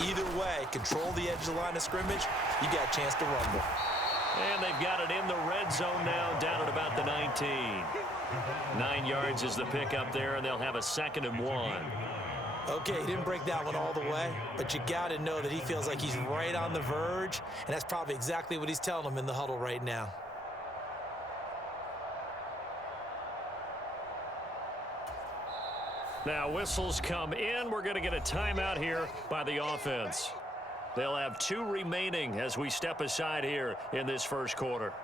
Either way, control the edge of the line of scrimmage, you got a chance to rumble. And they've got it in the red zone now, down at about the 19. 9 yards is the pickup there, and they'll have a 2nd and 1. Okay, he didn't break that one all the way, but you got to know that he feels like he's right on the verge, and that's probably exactly what he's telling them in the huddle right now. Now whistles come in. We're going to get a timeout here by the offense. They'll have 2 remaining as we step aside here in this first quarter.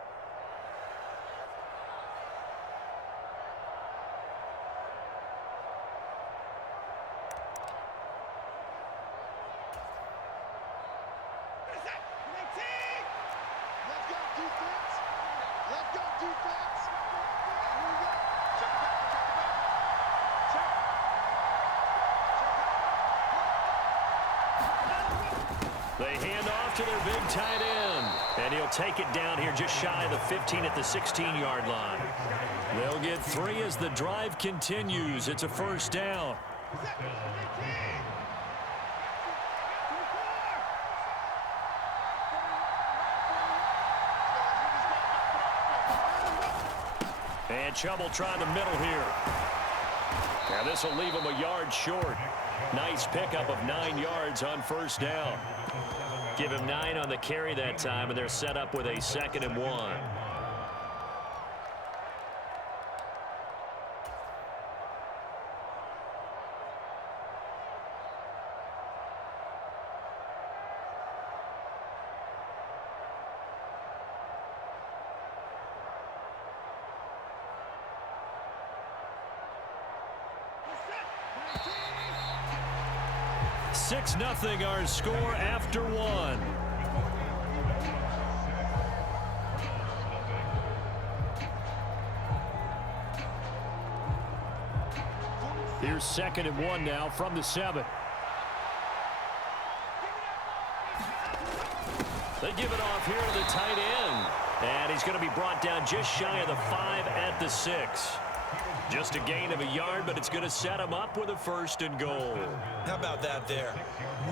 They hand off to their big tight end. And he'll take it down here just shy of the 15 at the 16-yard line. They'll get 3 as the drive continues. It's a first down. And Chubb will try the middle here. Now this will leave him a yard short. Nice pickup of 9 yards on first down. Give him 9 on the carry that time, and they're set up with a 2nd and 1. Six nothing our score after 1. Here's 2nd and 1 now from the 7. They give it off here to the tight end. And he's going to be brought down just shy of the 5 at the 6. Just a gain of a yard, but it's going to set him up with a 1st and goal. How about that there?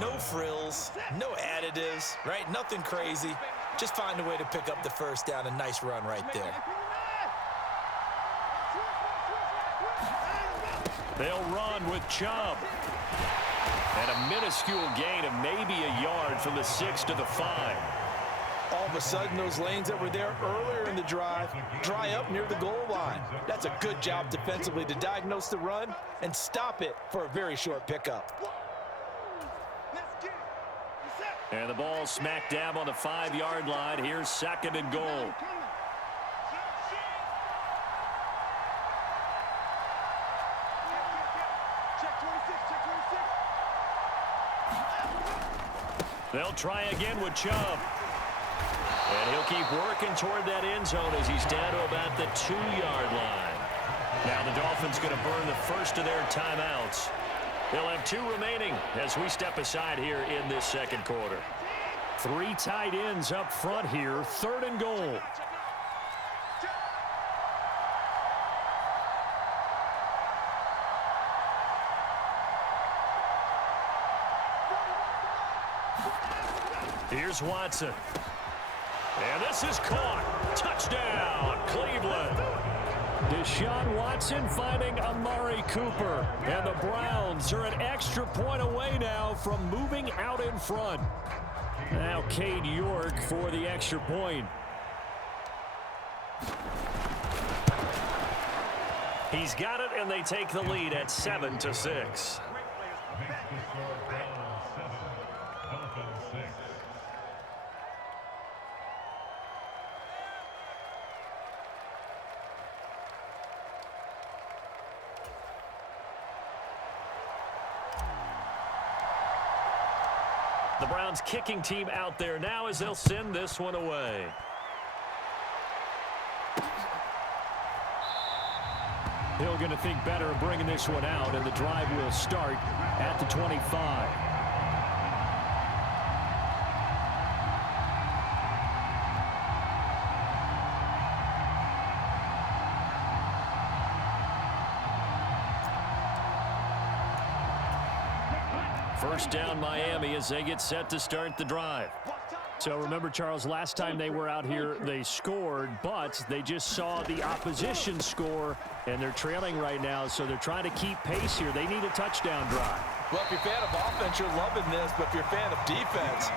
No frills, no additives, right? Nothing crazy. Just find a way to pick up the first down. A nice run right there. They'll run with Chubb. And a minuscule gain of maybe a yard from the 6 to the 5. All of a sudden, those lanes that were there earlier in the drive dry up near the goal line. That's a good job defensively to diagnose the run and stop it for a very short pickup. And the ball smack dab on the 5-yard line. Here's 2nd and goal. They'll try again with Chubb. And he'll keep working toward that end zone as he's down to about the 2-yard line. Now the Dolphins going to burn the first of their timeouts. They'll have 2 remaining as we step aside here in this second quarter. 3 tight ends up front here, 3rd and goal. Here's Watson. And this is caught. Touchdown, Cleveland. Deshaun Watson finding Amari Cooper. And the Browns are an extra point away now from moving out in front. Now Cade York for the extra point. He's got it, and they take the lead at 7-6. The Browns kicking team out there now as they'll send this one away. Hill going to think better of bringing this one out, and the drive will start at the 25. First down Miami as they get set to start the drive. So remember, Charles, last time they were out here, they scored, but they just saw the opposition score, and they're trailing right now, so they're trying to keep pace here. They need a touchdown drive. Well, if you're a fan of offense, you're loving this, but if you're a fan of defense,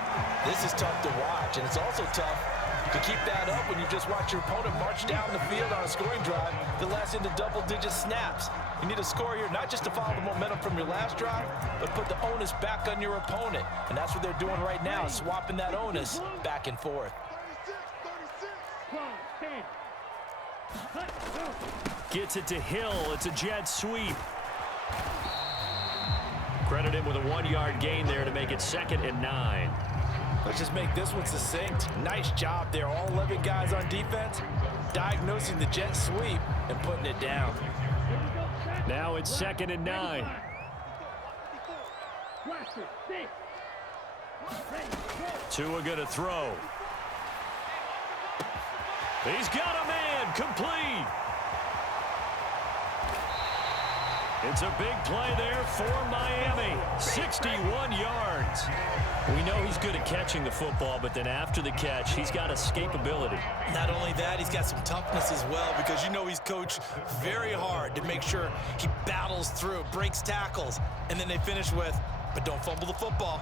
this is tough to watch, and it's also tough to keep that up when you just watch your opponent march down the field on a scoring drive that lasts into double-digit snaps. You need a score here, not just to follow the momentum from your last drive, but put the onus back on your opponent. And that's what they're doing right now, swapping that onus back and forth. Gets it to Hill. It's a jet sweep. Credit him with a 1-yard gain there to make it 2nd and 9. Let's just make this one succinct. Nice job there. All 11 guys on defense diagnosing the jet sweep and putting it down. Now it's 2nd and 9. Tua going to throw. He's got a man. Complete. It's a big play there for Miami. 61 yards. We know he's good at catching the football, but then after the catch, he's got escapability. Not only that, he's got some toughness as well, because you know he's coached very hard to make sure he battles through, breaks tackles, and then they finish with, but don't fumble the football.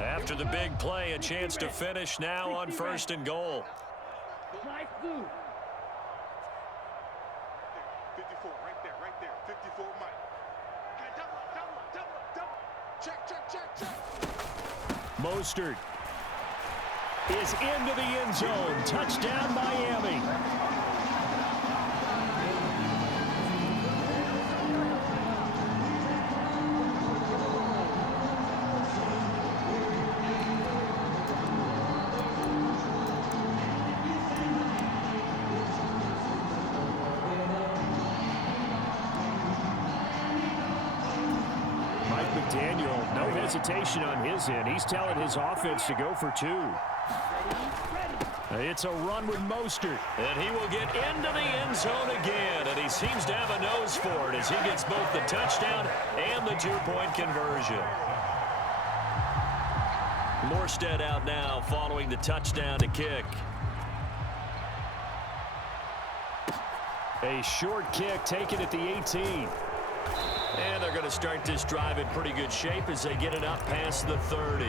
After the big play, a chance to finish now on 1st and goal. 54, right there. 54, Mike. Check. Mostert is into the end zone. Touchdown, Miami. Daniel, no hesitation on his end. He's telling his offense to go for 2. It's a run with Mostert. And he will get into the end zone again. And he seems to have a nose for it as he gets both the touchdown and the 2-point conversion. Morstead out now following the touchdown to kick. A short kick taken at the 18. And they're going to start this drive in pretty good shape as they get it up past the 30.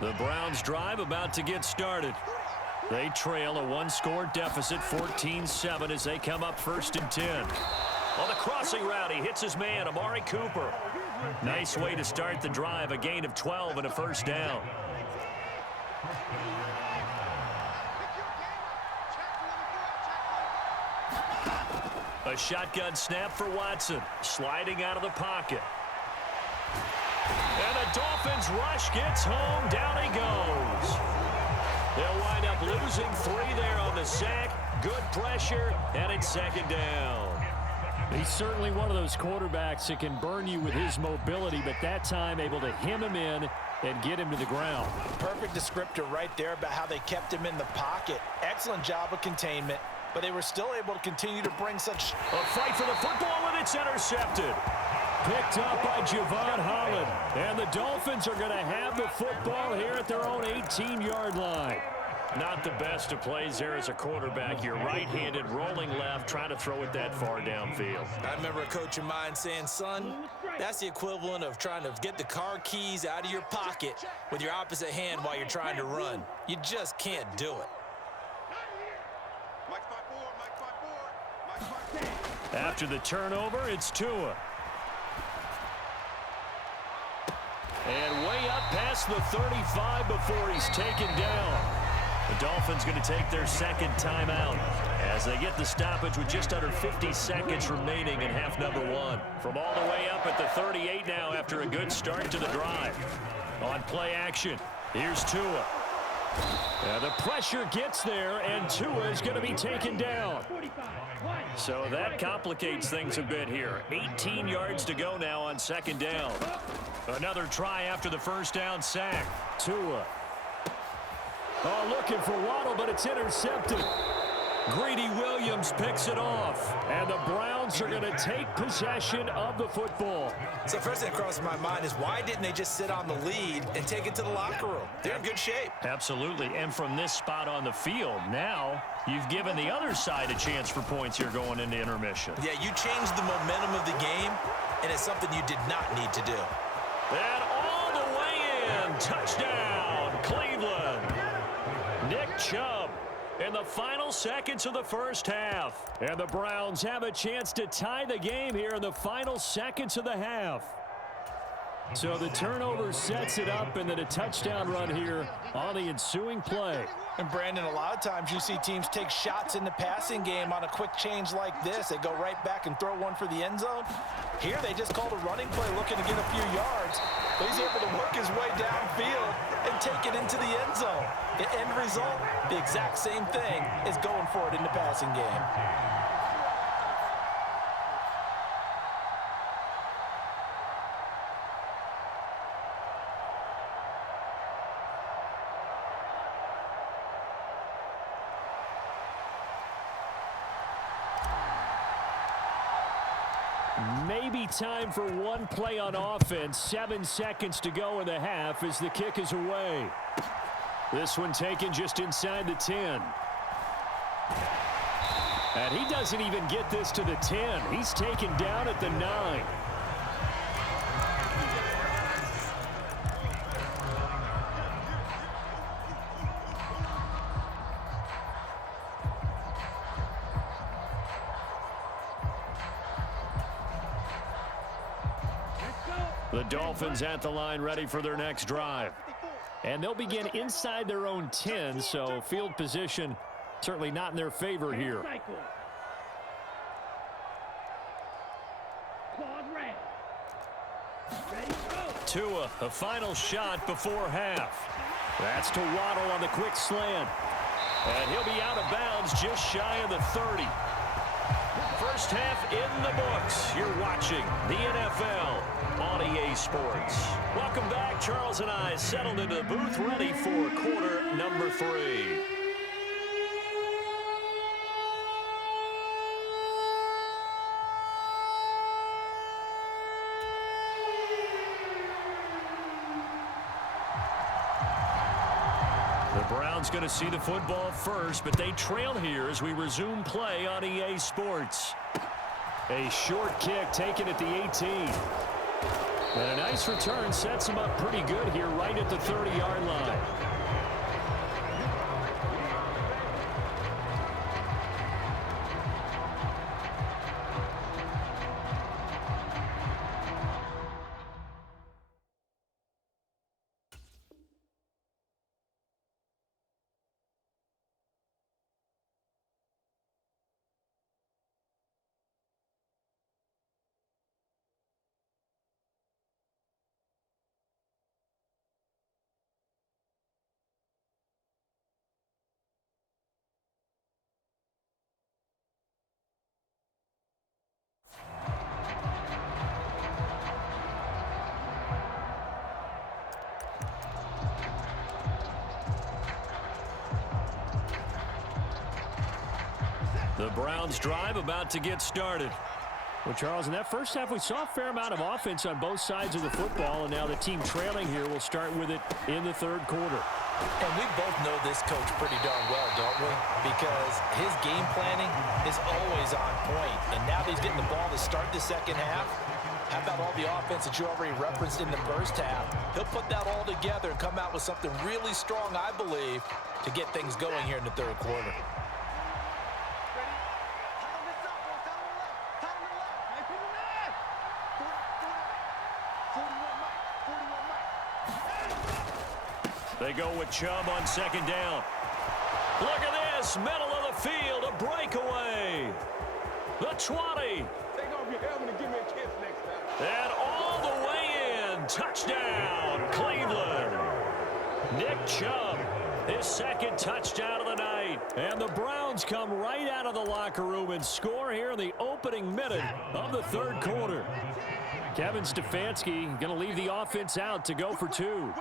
The Browns drive about to get started. They trail a 1-score deficit, 14-7, as they come up 1st and 10. On the crossing route, he hits his man, Amari Cooper. Nice way to start the drive, a gain of 12 and a 1st down. A shotgun snap for Watson, sliding out of the pocket. And the Dolphins rush gets home, down he goes. They'll wind up losing 3 there on the sack. Good pressure, and it's 2nd down. He's certainly one of those quarterbacks that can burn you with his mobility, but that time able to hem him in and get him to the ground. Perfect descriptor right there about how they kept him in the pocket. Excellent job of containment, but they were still able to continue to bring such... A fight for the football, and it's intercepted. Picked up by Javon Holland. And the Dolphins are going to have the football here at their own 18-yard line. Not the best of plays there as a quarterback. You're right-handed, rolling left, trying to throw it that far downfield. I remember a coach of mine saying, son, that's the equivalent of trying to get the car keys out of your pocket with your opposite hand while you're trying to run. You just can't do it. After the turnover, it's Tua. And way up past the 35 before he's taken down. The Dolphins going to take their 2nd timeout as they get the stoppage with just under 50 seconds remaining in half number 1. From all the way up at the 38 now after a good start to the drive. On play action, here's Tua. The pressure gets there, and Tua is going to be taken down. So that complicates things a bit here. 18 yards to go now on second down. Another try after the first down sack. Tua. Oh, looking for Waddle, but it's intercepted. Greedy Williams picks it off. And the Browns are going to take possession of the football. So first thing that crosses my mind is why didn't they just sit on the lead and take it to the locker room? They're in good shape. Absolutely. And from this spot on the field, now you've given the other side a chance for points here going into intermission. Yeah, you changed the momentum of the game, and it's something you did not need to do. And all the way in. Touchdown, Cleveland. Nick Chubb in the final seconds of the first half. And the Browns have a chance to tie the game here in the final seconds of the half. So the turnover sets it up, and then a touchdown run here on the ensuing play. And Brandon, a lot of times you see teams take shots in the passing game on a quick change like this. They go right back and throw one for the end zone. Here they just called a running play looking to get a few yards. But he's able to work his way downfield and take it into the end zone. The end result, the exact same thing as going for it in the passing game. Maybe time for one play on offense. 7 seconds to go in the half as the kick is away. This one taken just inside the 10. And he doesn't even get this to the 10. He's taken down at the 9. The Dolphins at the line ready for their next drive. And they'll begin inside their own 10, so field position certainly not in their favor here. Tua, a final shot before half. That's to Waddle on the quick slant. And he'll be out of bounds just shy of the 30. First half in the books. You're watching the NFL on EA Sports. Welcome back. Charles and I settled into the booth ready for quarter number 3. The Browns going to see the football first, but they trail here as we resume play on EA Sports. A short kick taken at the 18. And a nice return sets him up pretty good here right at the 30-yard line. The Browns drive about to get started. Well, Charles, in that first half, we saw a fair amount of offense on both sides of the football, and now the team trailing here will start with it in the third quarter. And we both know this coach pretty darn well, don't we? Because his game planning is always on point. And now that he's getting the ball to start the second half, how about all the offense that you already referenced in the first half? He'll put that all together and come out with something really strong, I believe, to get things going here in the third quarter. They go with Chubb on second down. Look at this, middle of the field, a breakaway. The 20. Take off your helmet and give me a kiss next time. And all the way in, touchdown, Cleveland. Nick Chubb. His second touchdown of the night. And the Browns come right out of the locker room and score here in the opening minute of the third quarter. Kevin Stefanski going to leave the offense out to go for two.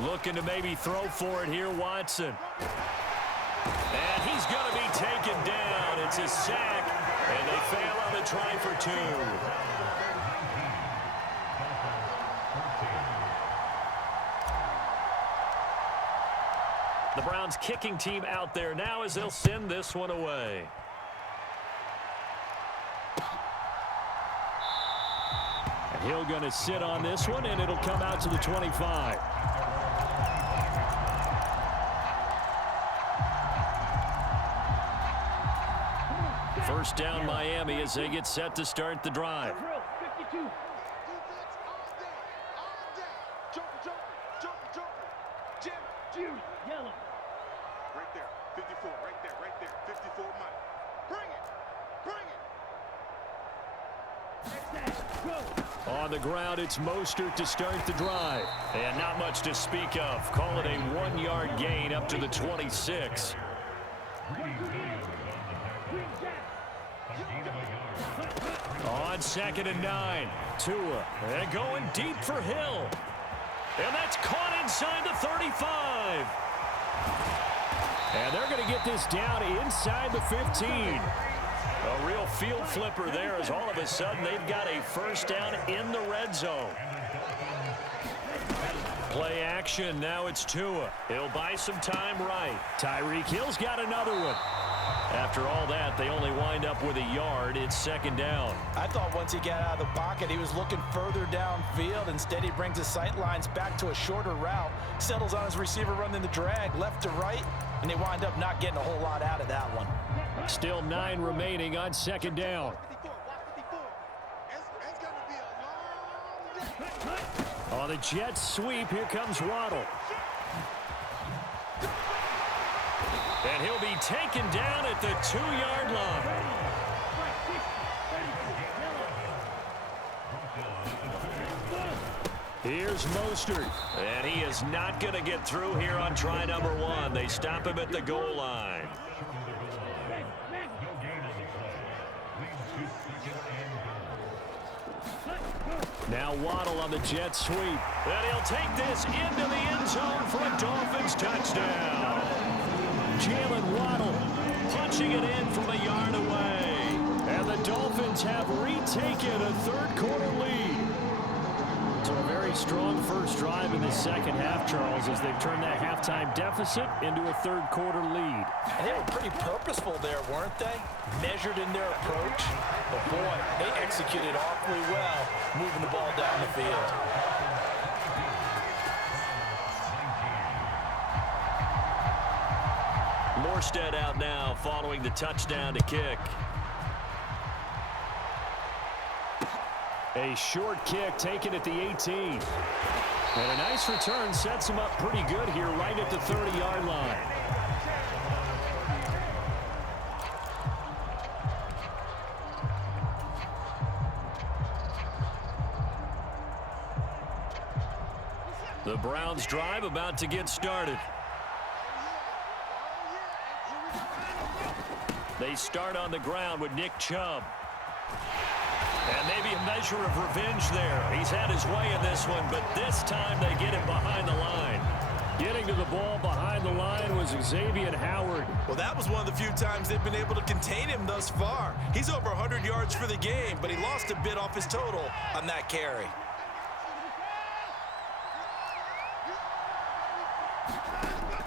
Looking to maybe throw for it here, Watson. And he's going to be taken down. It's a sack, and they fail on the try for two. The Browns kicking team out there now as they'll send this one away. And Hill going to sit on this one, and it'll come out to the 25. First down Miami as they get set to start the drive. Right there, 54, right there, 54 Mike. Bring it. On the ground, it's Mostert to start the drive. And not much to speak of. Call it a 1-yard gain up to the 26. On 2nd and 9, Tua. And going deep for Hill. And that's caught inside the 35. And they're going to get this down inside the 15. A real field flipper there as all of a sudden they've got a first down in the red zone. Play action. Now it's Tua. He'll buy some time right. Tyreek Hill's got another one. After all that, they only wind up with a yard. It's 2nd down. I thought once he got out of the pocket, he was looking further downfield. Instead, he brings his sight lines back to a shorter route, settles on his receiver running the drag left to right, and they wind up not getting a whole lot out of that one. Still 9 remaining on 2nd down. On the Jets sweep, here comes Waddle. And he'll be taken down at the 2-yard line. Here's Mostert. And he is not going to get through here on try number 1. They stop him at the goal line. Now Waddle on the jet sweep. And he'll take this into the end zone for a Dolphins touchdown. Jalen Waddle Punching it in from a yard away. And the Dolphins have retaken a third-quarter lead. So a very strong first drive in the second half, Charles, as they've turned that halftime deficit into a third-quarter lead. And they were pretty purposeful there, weren't they? Measured in their approach. But, boy, they executed awfully well moving the ball down the field. Morstead out now following the touchdown to kick. A short kick taken at the 18. And a nice return sets him up pretty good here right at the 30-yard line. The Browns drive about to get started. They start on the ground with Nick Chubb. And maybe a measure of revenge there. He's had his way in this one, but this time they get him behind the line. Getting to the ball behind the line was Xavier Howard. Well, that was one of the few times they've been able to contain him thus far. He's over 100 yards for the game, but he lost a bit off his total on that carry.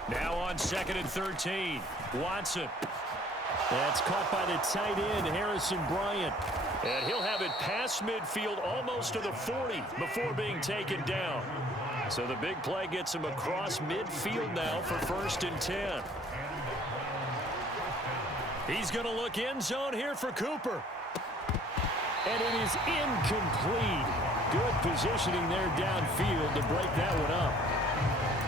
Now on 2nd and 13, Watson. That's caught by the tight end, Harrison Bryant. And he'll have it past midfield almost to the 40 before being taken down. So the big play gets him across midfield now for 1st and 10. He's going to look end zone here for Cooper. And it is incomplete. Good positioning there downfield to break that one up.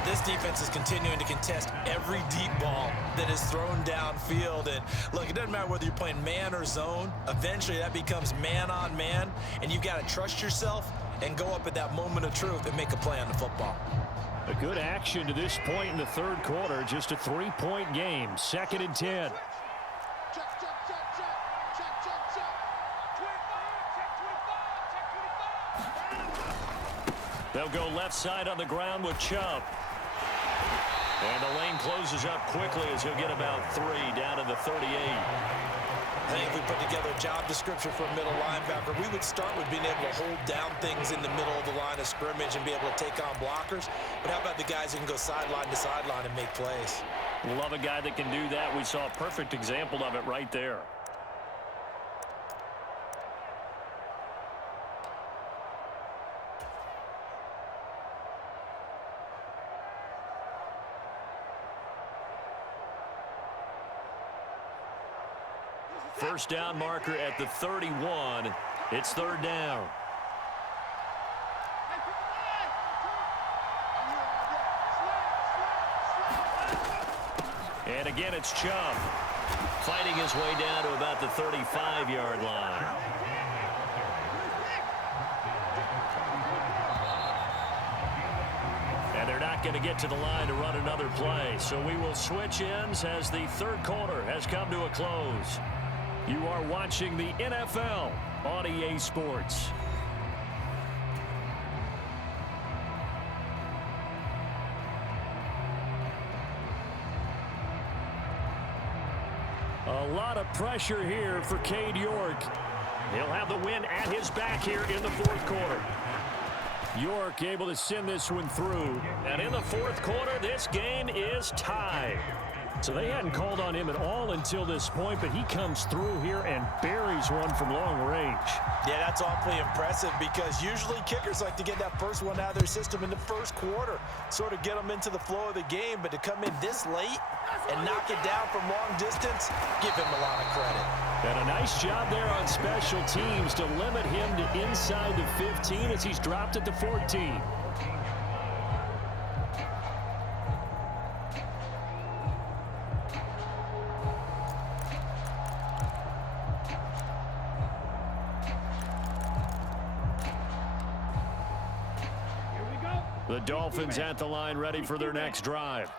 This defense is continuing to contest every deep ball that is thrown downfield. And look, it doesn't matter whether you're playing man or zone. Eventually, that becomes man on man, and you've got to trust yourself and go up at that moment of truth and make a play on the football. A good action to this point in the third quarter. Just a 3-point game. 2nd and 10. They'll go left side on the ground with Chubb. And the lane closes up quickly as he'll get about 3 down to the 38. I think if we put together a job description for a middle linebacker, we would start with being able to hold down things in the middle of the line of scrimmage and be able to take on blockers. But how about the guys who can go sideline to sideline and make plays? Love a guy that can do that. We saw a perfect example of it right there. First down marker at the 31. It's 3rd down. And again, it's Chubb fighting his way down to about the 35-yard line. And they're not going to get to the line to run another play. So we will switch ends as the third quarter has come to a close. You are watching the NFL on EA Sports. A lot of pressure here for Cade York. He'll have the win at his back here in the fourth quarter. York able to send this one through. And in the fourth quarter, this game is tied. So they hadn't called on him at all until this point, but he comes through here and buries one from long range. Yeah, that's awfully impressive because usually kickers like to get that first one out of their system in the first quarter, sort of get them into the flow of the game, but to come in this late and knock it down from long distance, give him a lot of credit. And a nice job there on special teams to limit him to inside the 15 as he's dropped at the 14. The Dolphins at the line ready for their next drive.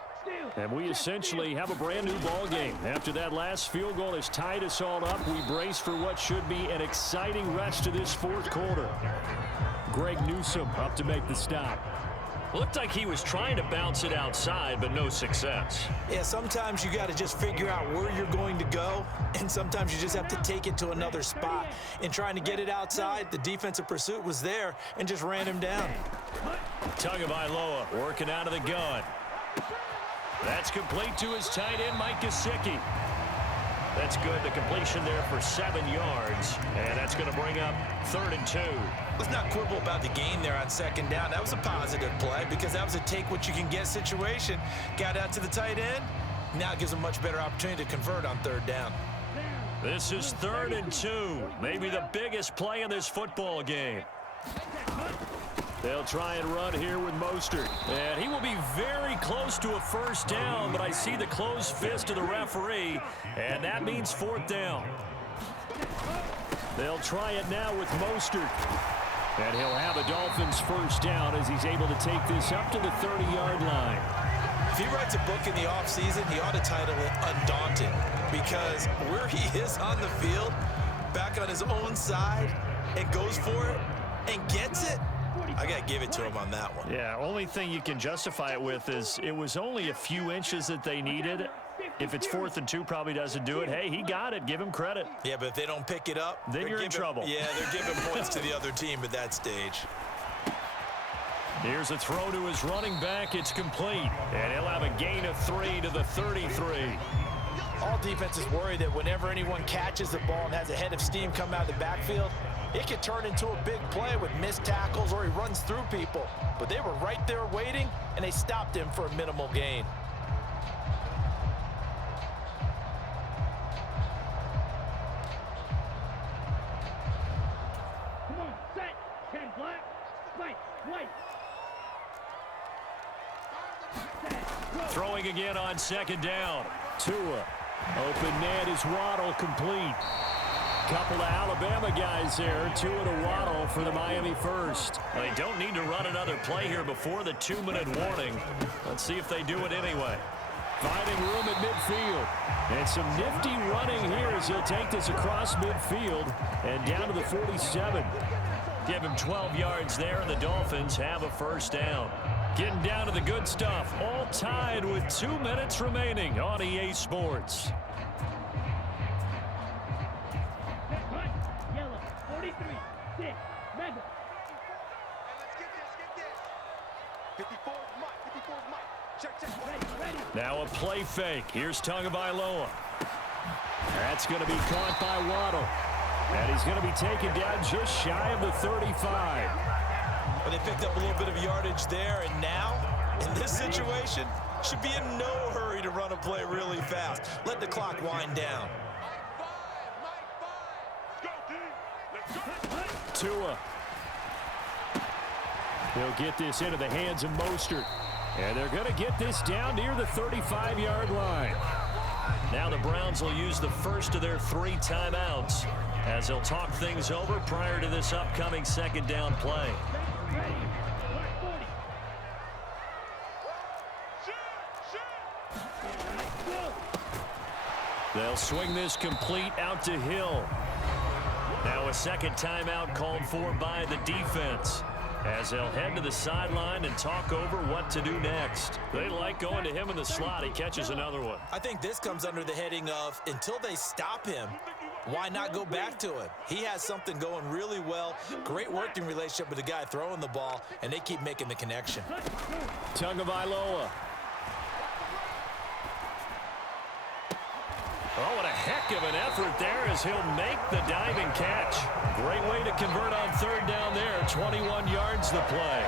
And we essentially have a brand new ball game. After that last field goal has tied us all up, we brace for what should be an exciting rest to this fourth quarter. Greg Newsome up to make the stop. Looked like he was trying to bounce it outside, but no success. Yeah, sometimes you got to just figure out where you're going to go, and sometimes you just have to take it to another spot. In trying to get it outside, the defensive pursuit was there and just ran him down. Tagovailoa working out of the gun. That's complete to his tight end, Mike Gesicki. That's good. The completion there for 7 yards, and that's going to bring up 3rd and 2. Let's not quibble about the gain there on 2nd down. That was a positive play because that was a take-what-you-can-get situation. Got out to the tight end. Now it gives a much better opportunity to convert on 3rd down. This is 3rd and 2. Maybe the biggest play in this football game. They'll try and run here with Mostert. And he will be very close to a first down, but I see the closed fist of the referee, and that means 4th down. They'll try it now with Mostert. And he'll have a Dolphins first down as he's able to take this up to the 30-yard line. If he writes a book in the offseason, he ought to title it Undaunted, because where he is on the field, back on his own side, and goes for it and gets it, I got to give it to him on that one. Yeah, only thing you can justify it with is it was only a few inches that they needed. If it's 4th and 2, probably doesn't do it. Hey, he got it. Give him credit. Yeah, but if they don't pick it up, then you're in trouble. Yeah, they're giving points to the other team at that stage. Here's a throw to his running back. It's complete. And he'll have a gain of 3 to the 33. All defenses worry that whenever anyone catches the ball and has a head of steam come out of the backfield, it could turn into a big play with missed tackles or he runs through people. But they were right there waiting, and they stopped him for a minimal gain. Come on, set, 10 black, fight, white. Throwing again on second down. Tua. Open man is Waddle, complete. Couple of Alabama guys there. Tua to Waddle for the Miami first. They don't need to run another play here before the 2-minute warning. Let's see if they do it anyway. Finding room at midfield. And some nifty running here as he'll take this across midfield and down to the 47. Give him 12 yards there, and the Dolphins have a first down. Getting down to the good stuff. All tied with 2 minutes remaining on EA Sports. Yellow, 43, 6, Madden. Let's get this. 54 is Mike. Check. Ready. Now a play fake. Here's Tagovailoa. That's going to be caught by Waddle. And he's going to be taken down just shy of the 35. Well, they picked up a little bit of yardage there, and now, in this situation, should be in no hurry to run a play really fast. Let the clock wind down. Tua. He'll get this into the hands of Mostert. And they're going to get this down near the 35-yard line. Now the Browns will use the first of their 3 timeouts as they'll talk things over prior to this upcoming second down play. They'll swing this complete out to Hill. Now a second timeout called for by the defense as they'll head to the sideline and talk over what to do next. They like going to him in the slot. He catches another one. I think this comes under the heading of until they stop him, why not go back to him? He has something going really well. Great working relationship with the guy throwing the ball, and they keep making the connection. Tagovailoa. Oh, what a heck of an effort there as he'll make the diving catch. Great way to convert on third down there. 21 yards the play.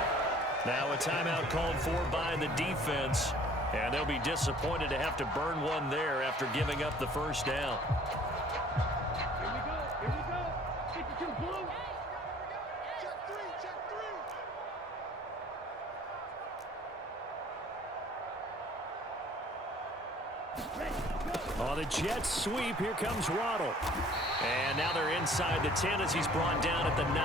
Now a timeout called for by the defense. And they'll be disappointed to have to burn one there after giving up the first down. Here we go. 52 blue. Check three. On the Jets sweep, here comes Waddle. And now they're inside the 10 as he's brought down at the 9.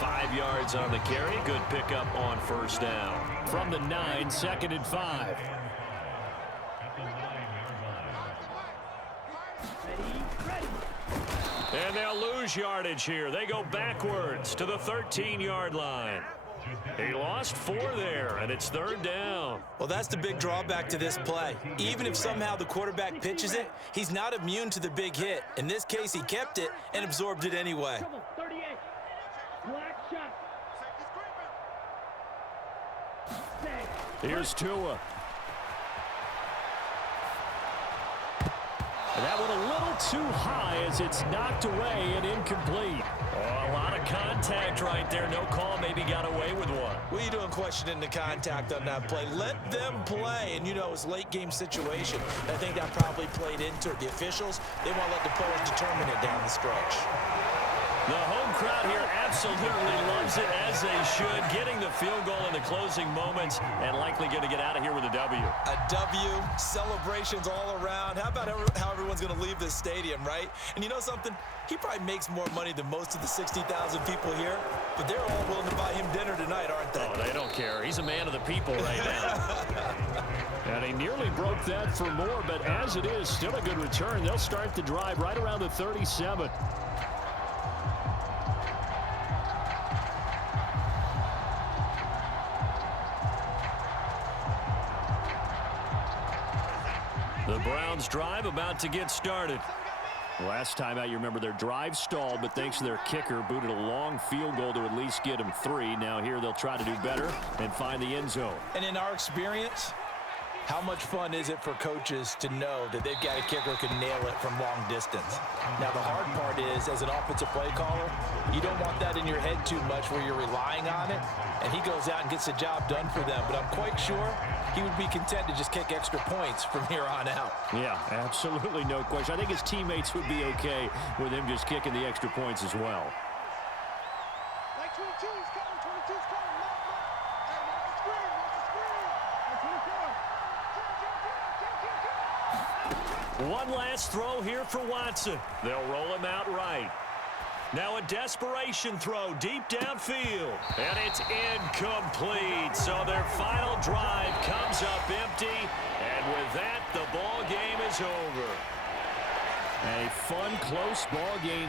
5 yards on the carry. Good pickup on first down. From the 9, 2nd and 5. And they'll lose yardage here. They go backwards to the 13-yard line. He lost 4 there, and it's third down. Well, that's the big drawback to this play. Even if somehow the quarterback pitches it, he's not immune to the big hit. In this case, he kept it and absorbed it anyway. 38. Black shot. Here's Tua. And that one a little too high as it's knocked away and incomplete. Oh, a lot of contact right there. No call. Maybe got away with one. What are you doing questioning the contact on that play? Let them play. And, you know, it's a late-game situation. I think that probably played into it. The officials, they want to let the players determine it down the stretch. The home crowd here absolutely loves it, as they should. Getting the field goal in the closing moments and likely going to get out of here with a W. A W, celebrations all around. How about how everyone's going to leave this stadium, right? And you know something? He probably makes more money than most of the 60,000 people here, but they're all willing to buy him dinner tonight, aren't they? Oh, they don't care. He's a man of the people right now. And he nearly broke that for more, but as it is, still a good return. They'll start the drive right around the 37. The Browns drive about to get started. Last time out, you remember their drive stalled, but thanks to their kicker, booted a long field goal to at least get them 3. Now here they'll try to do better and find the end zone. And in our experience, how much fun is it for coaches to know that they've got a kicker who can nail it from long distance? Now, the hard part is, as an offensive play caller, you don't want that in your head too much where you're relying on it, and he goes out and gets the job done for them. But I'm quite sure he would be content to just kick extra points from here on out. Yeah, absolutely no question. I think his teammates would be okay with him just kicking the extra points as well. Like 22's coming. 22's coming. Hey, watch the screen. Watch the screen. Like 24. One last throw here for Watson. They'll roll him out right. Now a desperation throw deep downfield. And it's incomplete. So their final drive comes up empty. And with that, the ball game is over. A fun, close ball game.